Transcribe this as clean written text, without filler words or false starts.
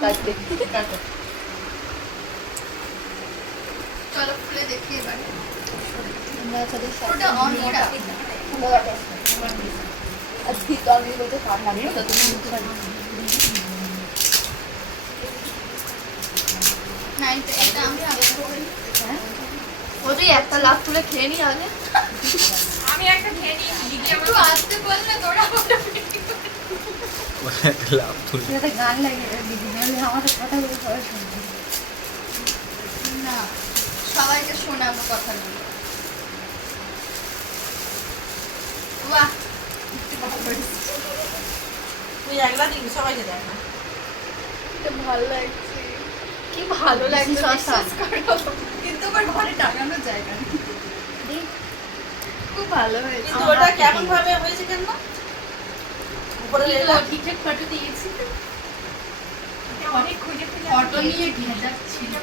কাটতে কাটো। চলো খুলে দেখি এবারে। ওটা অন মোটা। আজকে তো আমি বলতে ঠান্ডা নেই তো তুমি এটা আমি আগে করে নিই। ওই একটা লাভ তুলে খেয়ে নি আগে আমি একটা খেয়ে নিই দিদি একটু আসতে বল না তোরা ওটা লাভ তুলে এটা গান লাগে দিদি নাহলে আমাদের কথা বলে সবাই শুনবে না সবাইকে শোনাবো কথাগুলো। বাহ তুই একলা দিবি সবাইকে দেয় না এটা ভালো লাগছে। কি ভালো লাগছে বিশ্বাস করো। কিন্তু আমার ঘরে টাঙানোর জায়গা নেই। খুব ভালো হয়েছে। কিন্তু ওটা কেমন ভাবে হয়েছে কেন উপরে লেখা ঠিকঠাক ফটো দিয়েছি। অনেক খুঁজে খুঁজে ফটো নিয়ে ঘেঁচাচ্ছি।